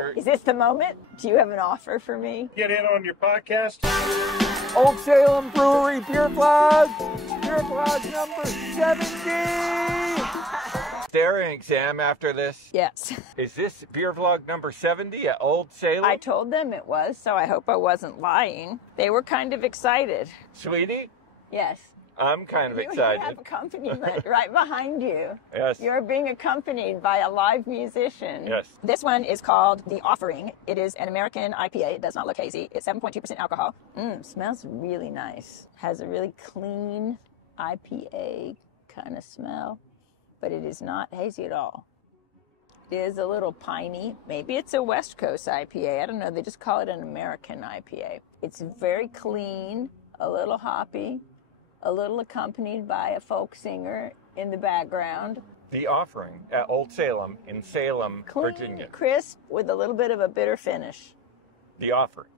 Oh, is this the moment? Do you have an offer for me? Get in on your podcast. Olde Salem Brewery BeerVlogs. BeerVlogs number 70. Staring exam after this. Yes. Is this BeerVlog number 70 at Olde Salem? I told them it was, so I hope I wasn't lying. They were kind of excited. Sweetie, Yes. I'm kind of You excited. have accompaniment right behind you. Yes. You're being accompanied by a live musician. Yes. This one is called The Offering. It is an American IPA. It does not look hazy. It's 7.2% alcohol. Smells really nice. Has a really clean IPA kind of smell, but it is not hazy at all. It is a little piney. Maybe it's a West Coast IPA. I don't know. They just call it an American IPA. It's very clean, a little hoppy, a little accompanied by a folk singer in the background. The Offering at Olde Salem in Salem, Clean, Virginia. crisp, with a little bit of a bitter finish. The Offering.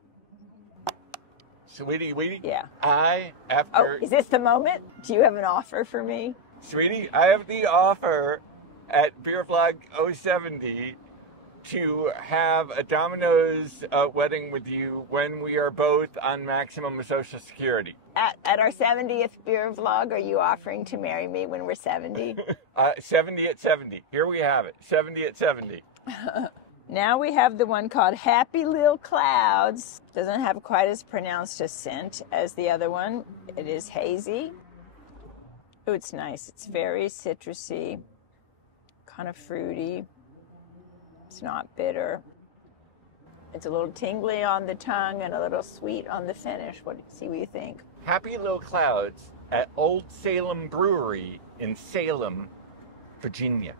Sweetie, Weetie. Yeah. I, Oh, after... is this the moment? Do you have an offer for me? Sweetie, I have the offer at BeerVlog 070 to have a Domino's wedding with you when we are both on maximum Social Security. At our 70th beer vlog, are you offering to marry me when we're 70? 70 at 70. Here we have it. 70 at 70. Now we have the one called Happy Little Clouds. Doesn't have quite as pronounced a scent as the other one. It is hazy. Oh, it's nice. It's very citrusy, kind of fruity. It's not bitter. It's a little tingly on the tongue and a little sweet on the finish. See what you think. Happy Little Clouds at Olde Salem Brewery in Salem, Virginia.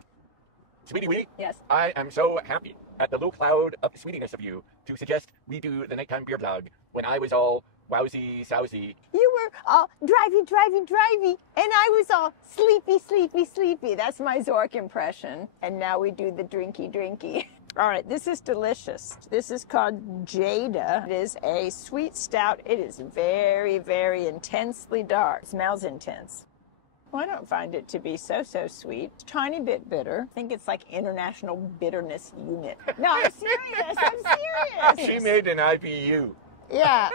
Sweetie Weetie. Yes. I am so happy at the little cloud of sweetiness of you to suggest we do the nighttime beer vlog when I was all wowsy, sousy. You were all drivey, and I was all sleepy. That's my Zork impression. And now we do the drinky. All right, this is delicious. This is called Jeda. It is a sweet stout. It is very, very intensely dark. It smells intense. Well, I don't find it to be so sweet. It's a tiny bit bitter. I think it's like International Bitterness Unit. No, I'm serious. I'm serious. She made an IBU. Yeah.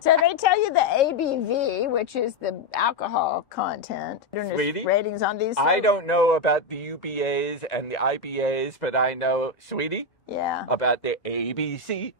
So they tell you the ABV, which is the alcohol content. Sweetie, ratings on these. I don't know about the UBAs and the IBAs, but I know, Sweetie, Yeah. about the ABC.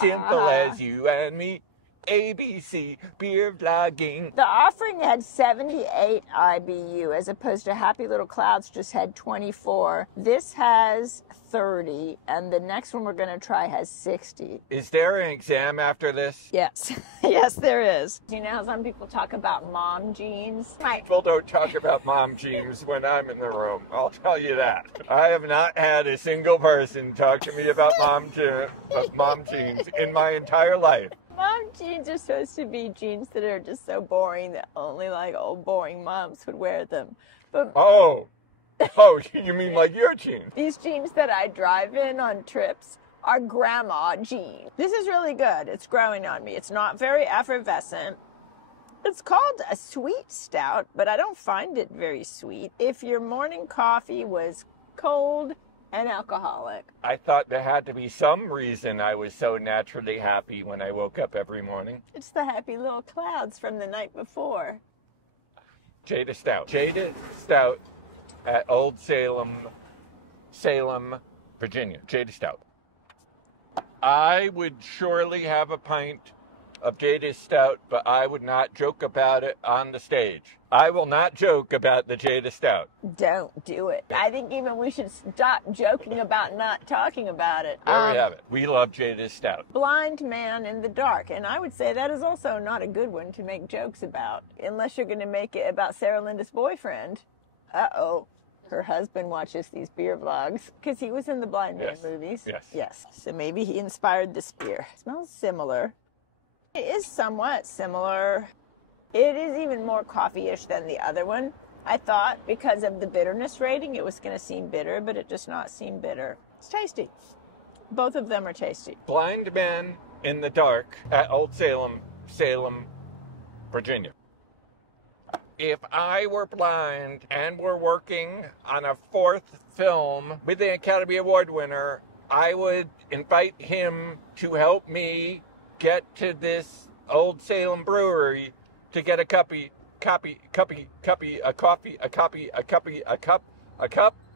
Simple as you and me. ABC beer vlogging. The Offering had 78 IBU, as opposed to Happy Little Clouds just had 24. This has 30, and the next one we're going to try has 60. Is there an exam after this? Yes. Yes, there is. You know how some people talk about mom jeans? People don't talk about mom jeans when I'm in the room. I'll tell you that. I have not had a single person talk to me about mom jeans in my entire life. Mom jeans are supposed to be jeans that are just so boring that only like old boring moms would wear them. But Oh, you mean like your jeans? these jeans that I drive in on trips are grandma jeans. This is really good. It's growing on me. It's not very effervescent. It's called a sweet stout, but I don't find it very sweet. If your morning coffee was cold and alcoholic. I thought there had to be some reason I was so naturally happy when I woke up every morning. It's the Happy Little Clouds from the night before. Jeda Stout. Jeda Stout at Olde Salem, Virginia. Jeda Stout. I would surely have a pint of Jeda Stout, but I would not joke about it on the stage. I will not joke about the Jeda Stout. Don't do it. I think even we should stop joking about not talking about it. There we have it. We love Jeda Stout. Blind Man in the Dark. And I would say that is also not a good one to make jokes about, unless you're going to make it about Sarah Linda's boyfriend. Uh-oh. Her husband watches these beer vlogs because he was in the Blind Man movies. Yes. So maybe he inspired this beer. It smells similar. It is somewhat similar. It is even more coffee-ish than the other one. I thought because of the bitterness rating it was going to seem bitter, but it does not seem bitter. It's tasty. Both of them are tasty. Blind Man in the Dark at Olde Salem, Virginia. If I were blind and were working on a fourth film with the Academy Award winner I would invite him to help me get to this Olde Salem brewery to get a cup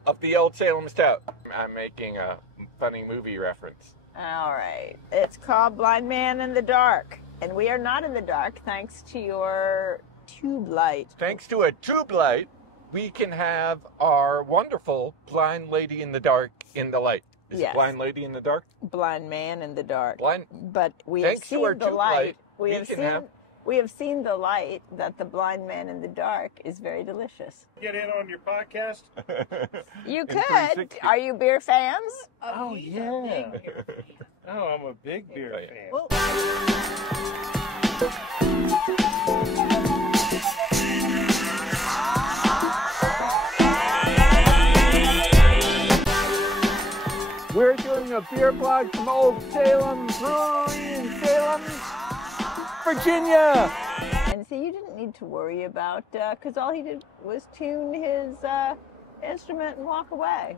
of the Olde Salem stout. I'm making a funny movie reference. All right. It's called Blind Man in the Dark. And we are not in the dark thanks to your tube light. Thanks to a tube light, we can have our wonderful blind lady in the dark in the light. Is it blind lady in the dark? Blind man in the dark. Blind. But we have seen the light. We have seen the light that the blind man in the dark is very delicious. Get in on your podcast? You could. Are you beer fans? Oh, yeah. Oh, I'm a big beer fan. Well, we're doing a beer vlog from Olde Salem Brewing in Salem, Virginia. And see, you didn't need to worry about, because all he did was tune his instrument and walk away.